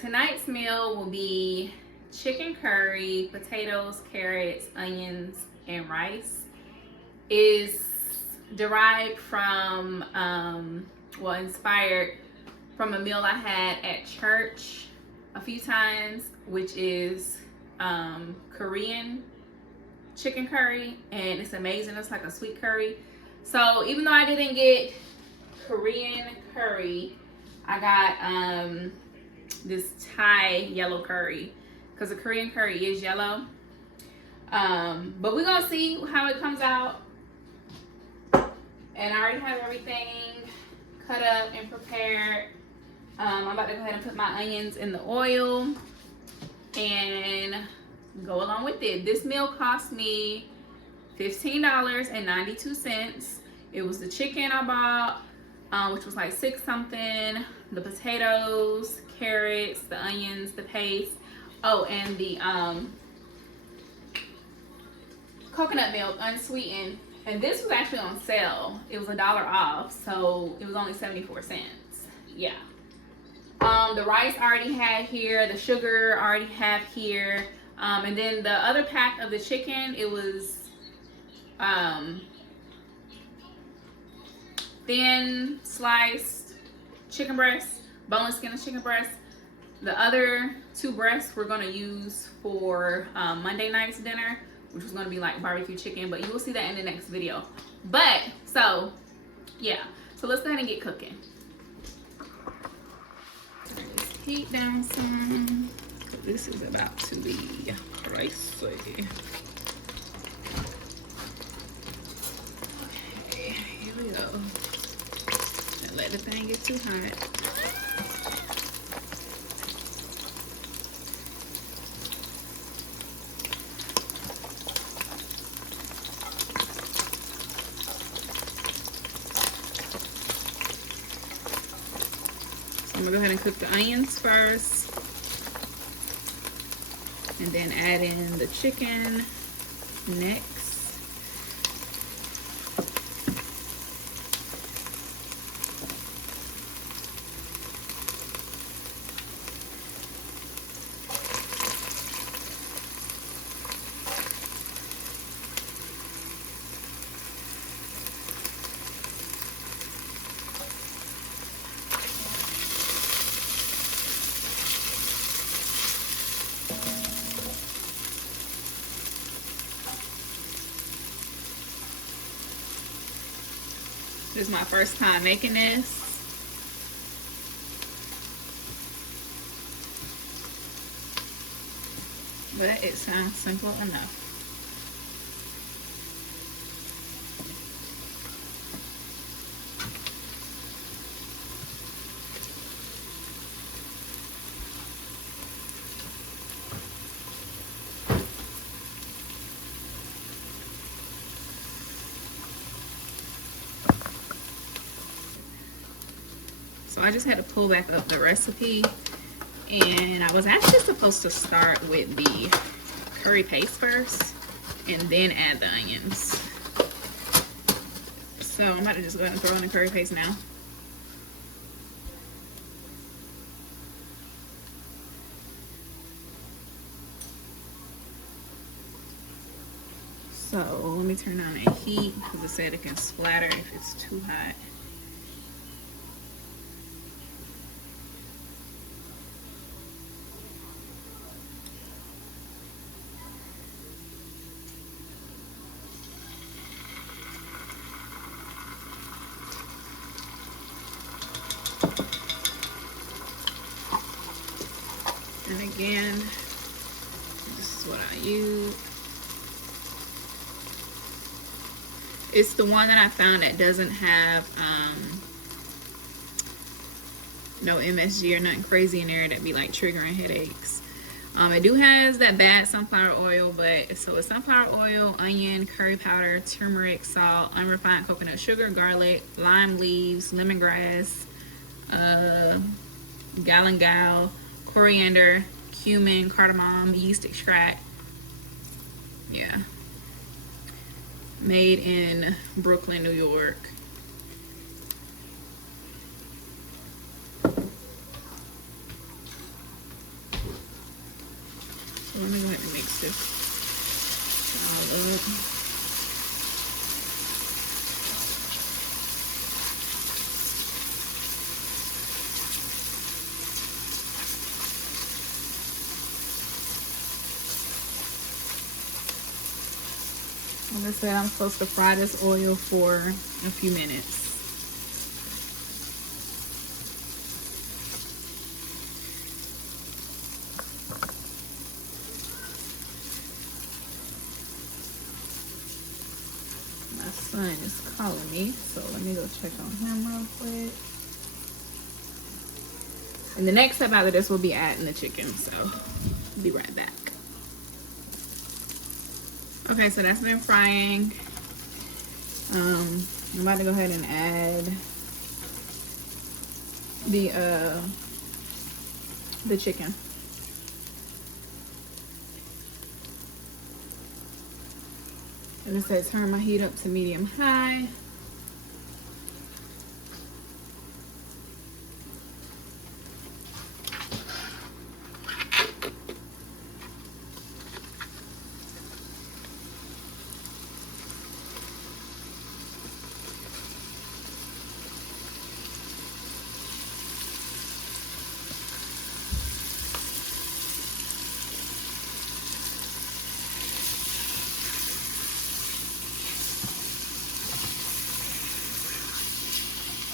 tonight's meal will be chicken curry, potatoes, carrots, onions, and rice. Is derived from, inspired from a meal I had at church a few times, which is Korean chicken curry, and it's amazing. It's like a sweet curry. So even though I didn't get Korean curry, I got this Thai yellow curry, because the Korean curry is yellow. But we're gonna see how it comes out. And I already have everything cut up and prepared. I'm about to go ahead and put my onions in the oil and go along with it. This meal cost me $15.92. It was the chicken I bought, which was like $6 something, the potatoes, carrots, the onions, the paste, and the coconut milk, unsweetened. And this was actually on sale. It was $1 off, so it was only 74 cents. Yeah. The rice I already had here, the sugar I already have here, and then the other pack of the chicken, it was thin sliced chicken breast, boneless skin of chicken breast. The other 2 breasts we're gonna use for Monday night's dinner, which was gonna be like barbecue chicken, but you will see that in the next video. But so yeah, so let's go ahead and get cooking. Turn this heat down some. This is about to be spicy. Okay, here we go. Don't let the thing get too hot. I'm gonna go ahead and cook the onions first, and then add in the chicken next. This is my first time making this. But it sounds simple enough. So I just had to pull back up the recipe, and I was actually supposed to start with the curry paste first and then add the onions. So I'm about to just go ahead and throw in the curry paste now. So let me turn on the heat, because it said it can splatter if it's too hot. And again, this is what I use. It's the one that I found that doesn't have no MSG or nothing crazy in there that be like triggering headaches. It do has that bad sunflower oil, but so it's sunflower oil, onion, curry powder, turmeric, salt, unrefined coconut sugar, garlic, lime leaves, lemongrass, galangal, coriander, cumin, cardamom, yeast extract. Yeah. Made in Brooklyn, New York. So let me go ahead and mix this all up. Like I said, I'm supposed to fry this oil for a few minutes. My son is calling me, so let me go check on him real quick. And the next step after this will be adding the chicken, so I'll be right back. Okay, so that's been frying. I'm about to go ahead and add the chicken. And it says turn my heat up to medium high.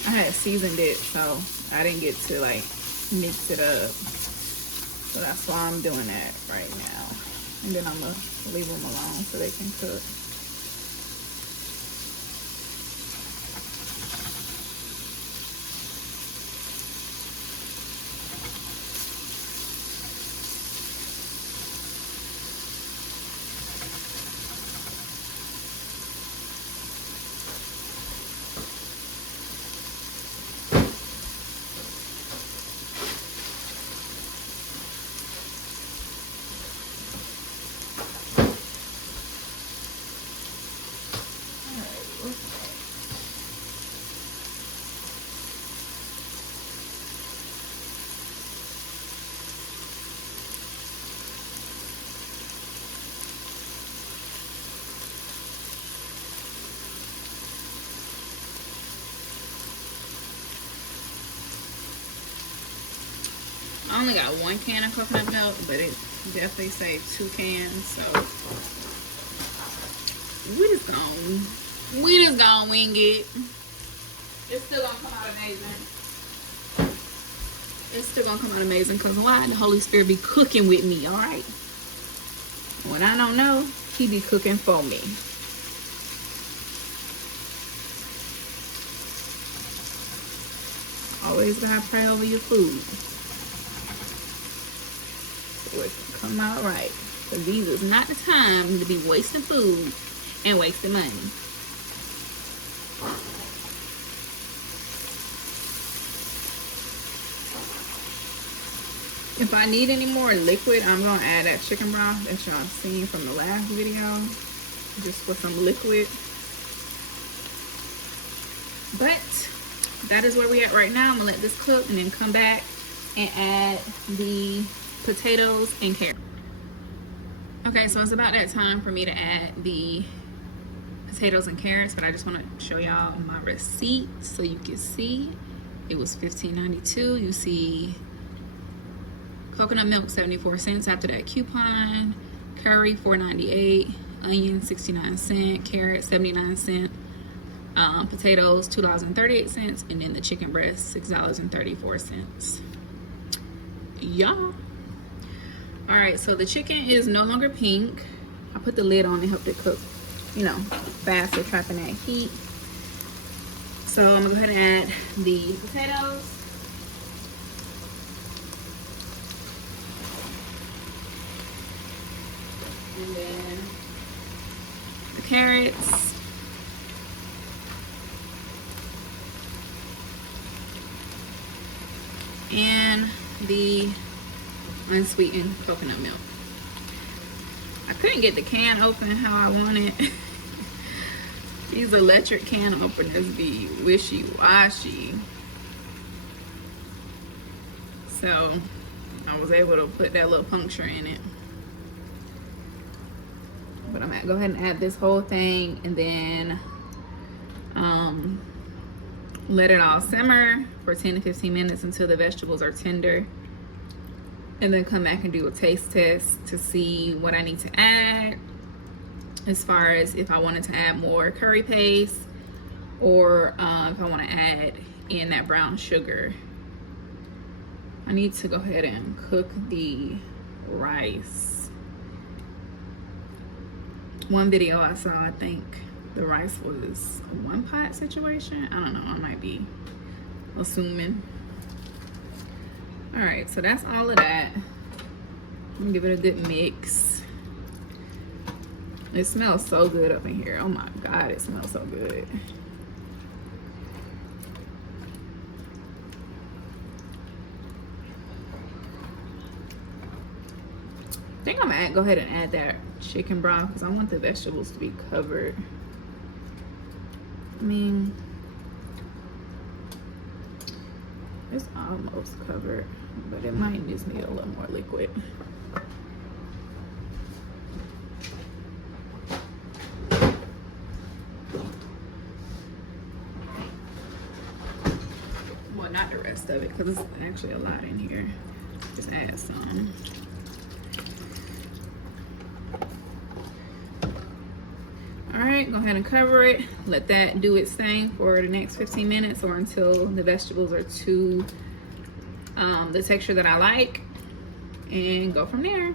I had seasoned it, so I didn't get to like mix it up. So that's why I'm doing that right now. And then I'm gonna leave them alone so they can cook. I only got 1 can of coconut milk, but it definitely saved 2 cans, so we just gonna wing it. It's still gonna come out amazing. It's still gonna come out amazing because why? The Holy Spirit be cooking with me, alright? When I don't know, he be cooking for me. Always gotta pray over your food. So it can come out right. Because these is not the time to be wasting food and wasting money. If I need any more liquid, I'm gonna add that chicken broth that y'all seen from the last video. Just with some liquid. But that is where we at right now. I'm gonna let this cook and then come back and add the potatoes and carrots. Okay, so it's about that time for me to add the potatoes and carrots, but I just want to show y'all my receipt so you can see. It was $15.92. You see coconut milk 74 cents after that coupon, curry $4.98, onion 69 cents, carrot 79 cents, potatoes $2.38, and then the chicken breast $6.34. Y'all. All right, so the chicken is no longer pink. I put the lid on and helped it cook, you know, faster, trapping that heat. So I'm gonna go ahead and add the potatoes. And then the carrots. And the unsweetened coconut milk. I couldn't get the can open how I wanted. These electric can openers be wishy-washy. So I was able to put that little puncture in it. But I'm gonna go ahead and add this whole thing and then let it all simmer for 10 to 15 minutes until the vegetables are tender. And then come back and do a taste test to see what I need to add, as far as if I wanted to add more curry paste or if I want to add in that brown sugar. I need to go ahead and cook the rice. One video I saw, I think the rice was a one pot situation. I don't know, I might be assuming. All right, so that's all of that. I'm gonna give it a good mix. It smells so good up in here. Oh my God, it smells so good. I think I'm gonna go ahead and add that chicken broth because I want the vegetables to be covered. I mean, it's almost covered, but it might just need a little more liquid. Well, not the rest of it, because it's actually a lot in here. Just add some. All right, go ahead and cover it. Let that do its thing for the next 15 minutes or until the vegetables are to the texture that I like, and go from there.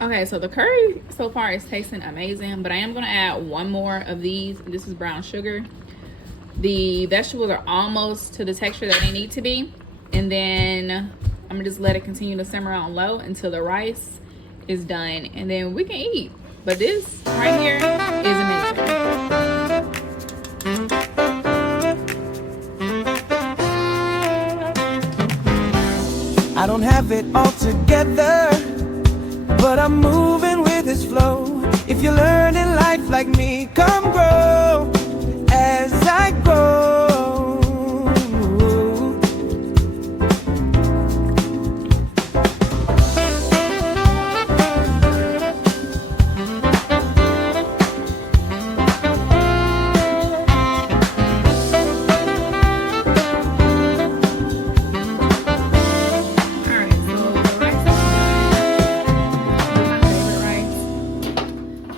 Okay, so the curry so far is tasting amazing, but I am gonna add one more of these. This is brown sugar. The vegetables are almost to the texture that they need to be, and then I'm gonna just let it continue to simmer on low until the rice is done, and then we can eat. But this right here is amazing. I don't have it all together, but I'm moving with this flow. If you're learning life like me, come grow as I grow.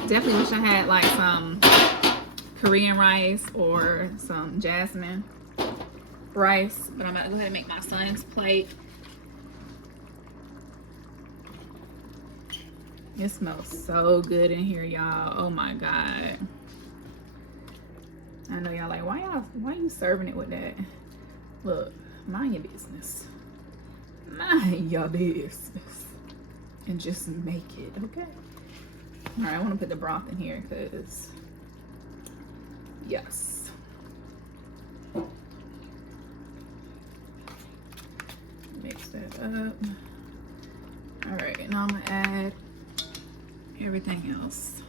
Definitely wish I had like some Korean rice or some jasmine rice, but I'm about to go ahead and make my son's plate. It smells so good in here, y'all. Oh my God. I know y'all like, why you serving it with that? Look, mind your business. Mind your business. And just make it, okay? All right, I want to put the broth in here because, yes. Mix that up. All right, now I'm going to add everything else.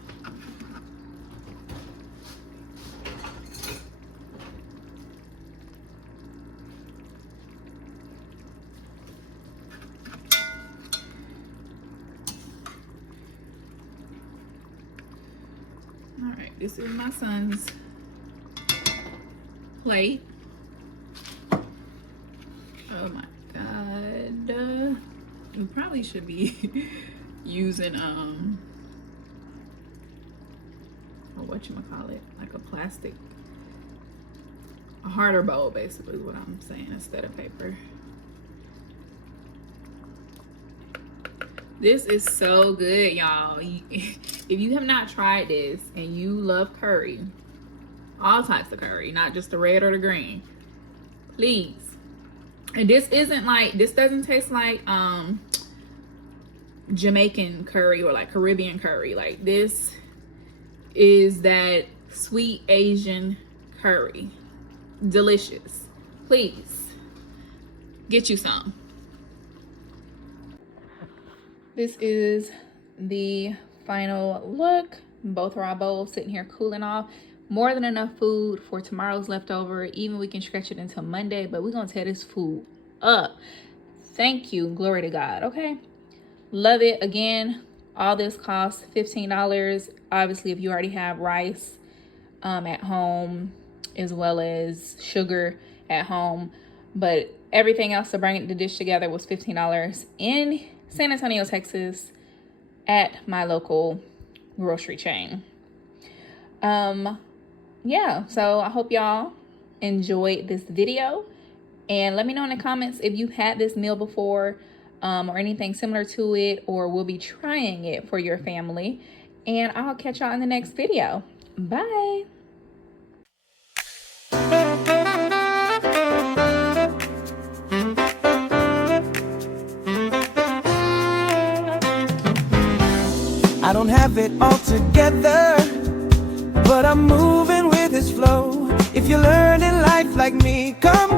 All right, this is my son's plate. Oh my God. You probably should be using, whatchamacallit, like a plastic, a harder bowl basically is what I'm saying, instead of paper. This is so good, y'all. If you have not tried this and you love curry, all types of curry, not just the red or the green, please. And this isn't like, this doesn't taste like Jamaican curry or like Caribbean curry. Like, this is that sweet Asian curry. Delicious. Please get you some. This is the final look. Both of our bowls sitting here cooling off. More than enough food for tomorrow's leftover. Even we can stretch it until Monday, but we're gonna tear this food up. Thank you, glory to God. Okay, Love it. Again, all this costs $15. Obviously, if you already have rice at home, as well as sugar at home, but everything else to bring the dish together was $15 in San Antonio, Texas, at my local grocery chain. Yeah, so I hope y'all enjoyed this video, and let me know in the comments if you had this meal before, or anything similar to it, or will be trying it for your family. And I'll catch y'all in the next video. Bye. I don't have it all together, but I'm moving with this flow. If you're learning life like me, come